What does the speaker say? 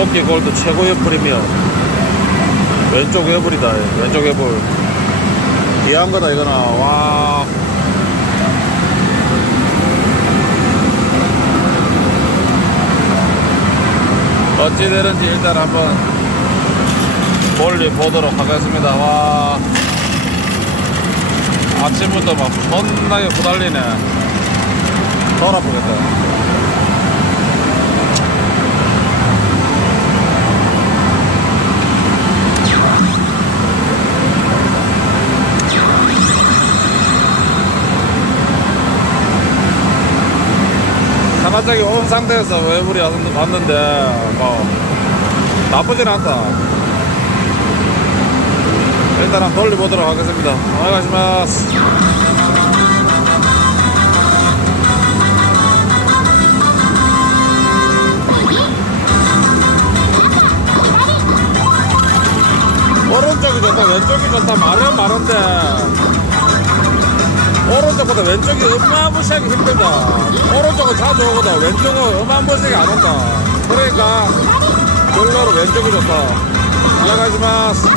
오키 골드 최고의 프리미엄 왼쪽 외불이다. 왼쪽 외불 귀한 거다 이거나 와. 어찌 되는지 일단 한번 멀리 보도록 하겠습니다. 와. 아침부터 막 겁나게 후달리네. 돌아보겠다 하나짝이 온 상태에서 외부리 왔는데 뭐 나쁘진 않다. 일단 한번 돌려보도록 하겠습니다. 오네가시마스 오른쪽이 좋다 왼쪽이 좋다 말은 많은데 오른쪽보다 왼쪽이 어마무시하게 힘들다. 오른쪽은 자주 오거든 왼쪽은 어마무시하게 안 온다. 그러니까 결론으로 왼쪽이 좋다. 올라가지마스